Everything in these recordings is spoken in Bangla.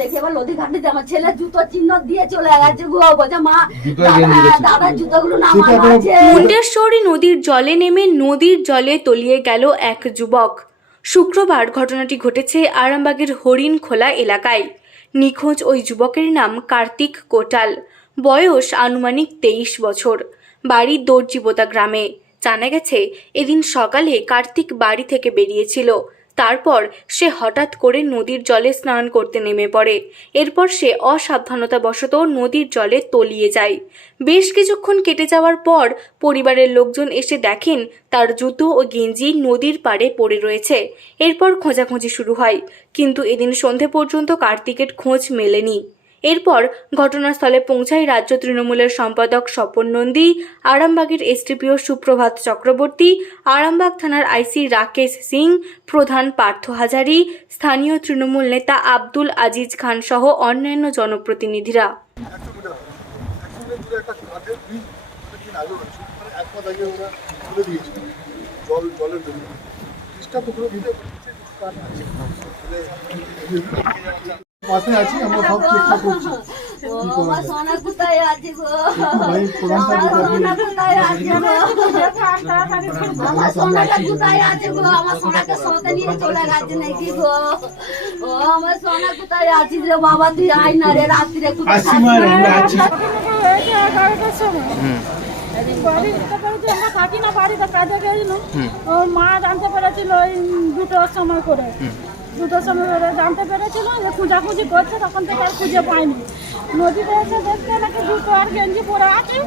দেখে এবার লদি ঘাটে যে আমার ছেলে জুতো চিহ্ন দিয়ে চলে গেছে গো বলছে মা। দাদার জুতোগুলো আছে। মুন্ডেশ্বরী নদীর জলে নেমে নদীর জলে তলিয়ে গেল এক যুবক। শুক্রবার ঘটনাটি ঘটেছে আরামবাগের হরিণখোলা এলাকায়। নিখোঁজ ওই যুবকের নাম কার্তিক কোটাল। বয়স আনুমানিক তেইশ বছর। বাড়ি দর্জিবোতা গ্রামে। জানা গেছে এদিন সকালে কার্তিক বাড়ি থেকে বেরিয়েছিল। তারপর সে হঠাৎ করে নদীর জলে স্নান করতে নেমে পড়ে। এরপর সে অসাবধানতাবশত নদীর জলে তলিয়ে যায়। বেশ কিছুক্ষণ কেটে যাওয়ার পর পরিবারের লোকজন এসে দেখেন তার জুতো ও গেঞ্জি নদীর পাড়ে পড়ে রয়েছে। এরপর খোঁজাখুঁজি শুরু হয়। কিন্তু এদিন সন্ধে পর্যন্ত কার্তিকের খোঁজ মেলেনি। এরপর ঘটনাস্থলে পৌঁছায় রাজ্য তৃণমূলের সম্পাদক স্বপন নন্দী, আরামবাগের এসডিপিও সুপ্রভাত চক্রবর্তী, আরামবাগ থানার আইসি রাকেশ সিং, প্রধান পার্থ হাজারি, স্থানীয় তৃণমূল নেতা আব্দুল আজিজ খান সহ অন্যান্য জনপ্রতিনিধিরা। পাশে আছি আমরা সব চেষ্টা করছি। বাবা তুই আয় না রে রাত্রিরে কোথায় থাকিস? এগারোটার সময় বাড়ি যেতে পেরেছি আমরা থাকি না বাড়িতে কাজে গেছিলাম ও মা জানতে পেরেছিল ওই দুটোর সময় করে। দুটোর সময় করে জানতে পেরেছিল যে খোঁজাখুঁজি করছে তখন থেকে আর খুঁজে পাইনি নদীতে এসে দেখতে নাকি দুটো আর গেঞ্জি পরে আছে।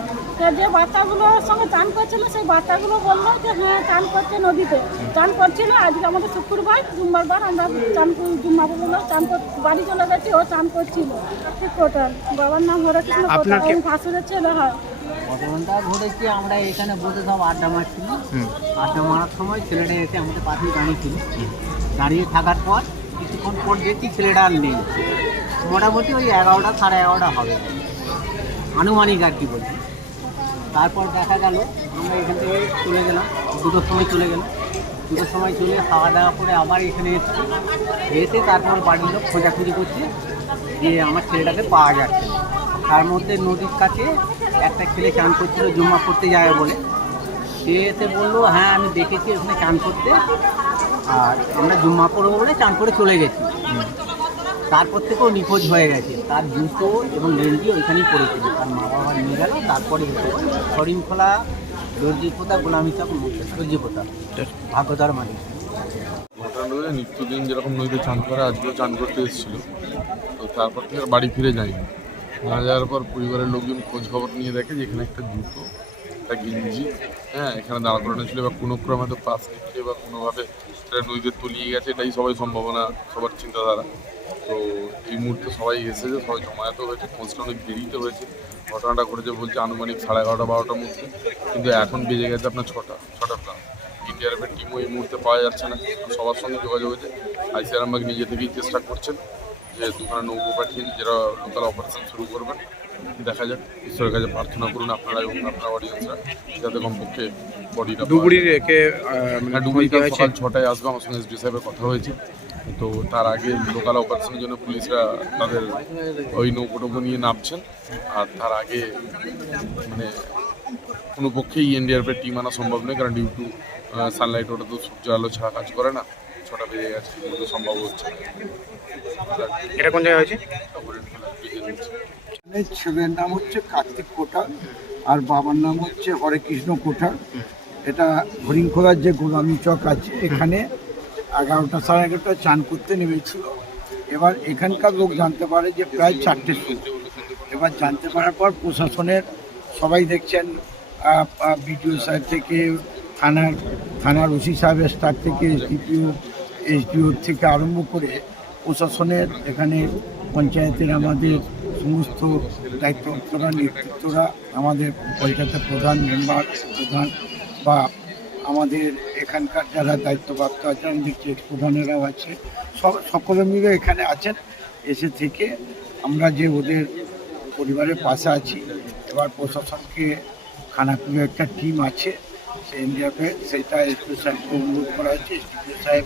যে বাচ্চাগুলোর সঙ্গে চান করছিল সেই বাচ্চাগুলো বলল যে হ্যাঁ চান করছে নদীতে। চান করছিল আজকে আমাদের শুক্রবার সোমবার আমরা চান কর- জুম্মা চান কর- বাড়ি চলে গেছি ও চান করছিল। ঠিক কোটাল বাবার নাম হরেকৃষ্ণ কোটাল ওই ভাসুরের ছেলে হয়। ঘটনাটা ঘটেছে আমরা এখানে বসে সব আড্ডা মারছিলাম। আড্ডা মারার সময় ছেলেটা এসে আমাদের পাশেই দাঁড়িয়েছিল দাঁড়িয়ে থাকার পর কিছুক্ষণ পর দেখছি ছেলেটা আর নেই। মোটামুটি ওই এগারোটা সাড়ে এগারোটা হবে। আনুমানিক আর কি বলছি। তারপর দেখা গেল, আমরা এখান থেকে চলে গেলাম। দুটোর সময় চলে গেলাম। দুটোর সময় চলে খাওয়া দাওয়া করে আবার এখানে এসেছি। এসে তারপর বাড়ির লোক খোঁজাখুঁজি করছে যে আমার ছেলেটাকে পাওয়া যাচ্ছে। তার মধ্যে নদীর কাছে একটা ছেলে চান করছিল জমা করতে যায় বলে। সে এসে বলল হ্যাঁ আমি দেখেছি ওখানে চান করতে। আর আমরা জুম্মা করব বলে চান করে চলে গেছি। তারপর থেকেও নিখোঁজ হয়ে গেছে। তার জুতো এবং গেঞ্জি ওইখানেই পড়েছিল তার মা বাবা নিয়ে গেল, তারপরে হরিণখোলা দর্জিপোতা গোলামি চাপ দর্জিপোতা ভাগ্যদার মালিক। ঘটনাটা হচ্ছে নিত্যদিন যেরকম নদীতে চান করে, আজকেও চান করতে এসেছিল। তো তারপর থেকে বাড়ি ফিরে যায়নি। না যাওয়ার পর পরিবারের লোকজন খোঁজ খবর নিয়ে দেখে যে এখানে একটা জুতো, একটা গেঞ্জি হ্যাঁ এখানে দাঁড় করানো ছিল বা কোনো ক্রমে তো নিচ্ছে বা কোনোভাবে সেটা নদীতে তলিয়ে গেছে, এটাই সবাই সম্ভাবনা, সবার চিন্তাধারা। তো এই মুহূর্তে সবাই এসেছে, সবাই জমায়েত হয়েছে, খোঁজটা অনেক দেরিতে হয়েছে। ঘটনাটা ঘটেছে বলছে আনুমানিক সাড়ে এগারোটা, বারোটার মধ্যে। কিন্তু এখন বেজে গেছে আপনার ছটা ছটা প্রায়। ইন্ডিয়ার টিমও এই মুহূর্তে পাওয়া যাচ্ছে না। সবার সঙ্গে যোগাযোগ হয়েছে। আইসি আরামবাগ নিজে থেকেই চেষ্টা করছেন যে দুখানা নৌকো পাঠিয়ে যারা লোকাল অপারেশন শুরু করবেন। দেখা যাক ঈশ্বরের কাছে প্রার্থনা করুন আপনারা এবং আপনার অডিয়েন্সরা যাতে কমপক্ষে বডিটা ডুবুরি রেখে হ্যাঁ ডুবুরি কাল সকাল ছটায় আসবে আমার সঙ্গে এসডি সাহেবের কথা হয়েছে। তো তার আগে লোকাল অপারেশনের জন্য পুলিশরা তাদের ওই নৌকো টোকো নিয়ে নামছেন। আর তার আগে মানে কোনো পক্ষেই এনডিআরএফের টিম আনা সম্ভব নয় কারণ ডিউ টু সানলাইট ওটা তো সূর্য আলো ছাড়া কাজ করে না। ছটা বেজে গেছে সম্ভব হচ্ছে না। এটা কোন জায়গায় হয়েছে তারপরে বেজে নিচ্ছে। এখানে ছেলের নাম হচ্ছে কার্তিক কোটাল আর বাবার নাম হচ্ছে হরেকৃষ্ণ কোটাল এটা হরিণখোলার যে গোলামি চক আছে, এখানে এগারোটা সাড়ে এগারোটা চান করতে নেমেছিল। এবার এখানকার লোক জানতে পারে যে প্রায় চারটে সময় এবার জানতে পারার পর প্রশাসনের সবাই দেখছেন বিডিও সাহেব থেকে, থানার থানার ওসি সাহেবের স্টার থেকে এসডিপিও এসডিও থেকে আরম্ভ করে প্রশাসনের এখানে পঞ্চায়েতের আমাদের সমস্ত দায়িত্বপ্তরা নেতৃত্বরা আমাদের পঞ্চায়েতের প্রধান মেম্বার, প্রধান বা আমাদের এখানকার যারা দায়িত্বপ্রাপ্ত আছেন দেখছি প্রধানেরাও আছে। সব, সকলে মিলে এখানে আছেন। এসে থেকে আমরা যে ওদের পরিবারের পাশে আছি, এবার প্রশাসনকে খানাকুলো একটা টিম আছে সেই ইন্ডিয়াকে সেটা এসপি সাহেবকে অনুরোধ করা হয়েছে। এসপি সাহেব